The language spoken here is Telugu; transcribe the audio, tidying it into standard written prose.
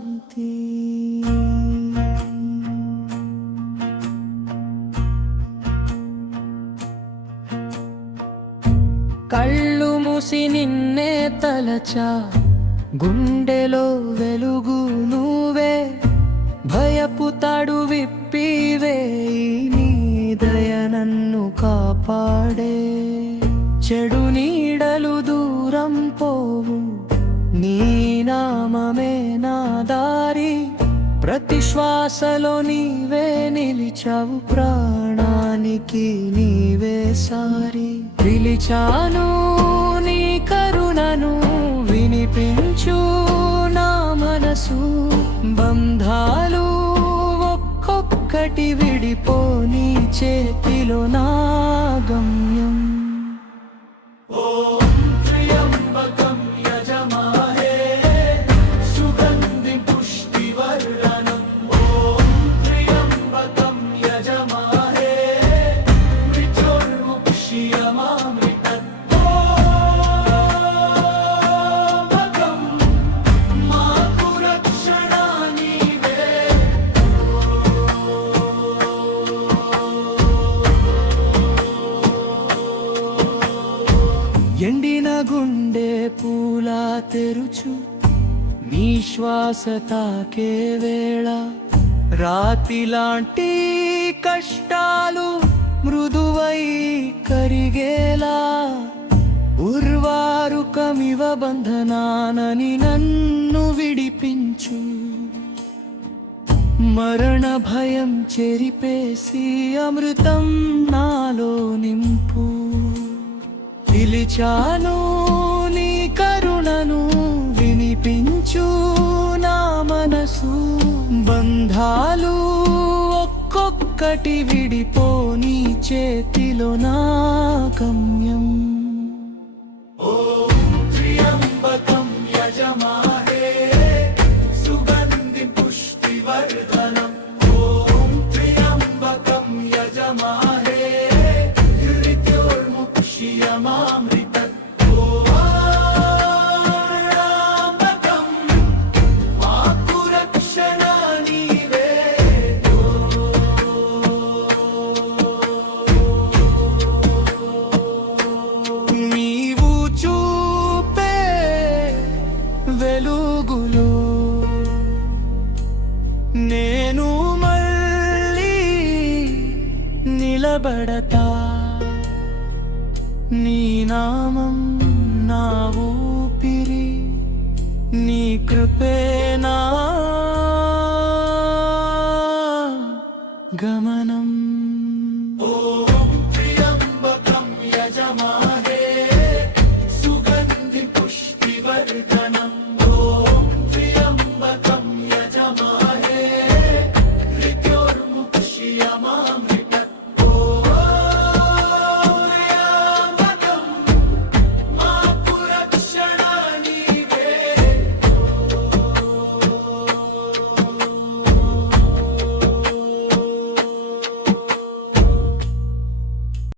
శాంతి. కళ్ళు మూసి నిన్నే తలచా, గుండెలో వెలుగు నువ్వే, భయపు తాడు విప్పివేయి, నీ దయ నన్ను కాపాడే. చెడు నీడలు దూరం పోవు, నీ నామమే నా దారి, ప్రతి శ్వాసలో నీవే నిలిచావు, ప్రాణానికి నీవే సారి. పిలిచాను నీ కరుణను, వినిపించు నా మనసు, బంధాలు ఒక్కొక్కటి విడిపోని చేతిలో నా గమ్యం. ఎండిన గుండె పూలా తెరుచు, నీ శ్వాస తాకే వేళ, రాతిలాంటి కష్టాలు మృదువై కరిగేలా, ఉర్వారుకమివ బంధనానని నన్ను విడిపించు. మరణ భయం చెరిపేసి అమృతం నాలో నింపు. పిలిచాను నీ కరుణను, వినిపించు నా మనసు, బంధాలు ఒక్కొక్కటి విడిపోని చేతిలో నా గమ్యం. ఓం త్ర్యంబకం యజమాహే సుగంధి పుష్టివర్ధనం. ఓం త్ర్యంబకం యజమాహే మృత్యోర్ముక్షీయమామృతం. త్ర్యంబకం మాకు రక్షణ నీవే. నీవు చూపే వెలుగులో నేను మళ్ళీ నిలబడతా. నీ నామం నా ఊపిరి, నీ కృపే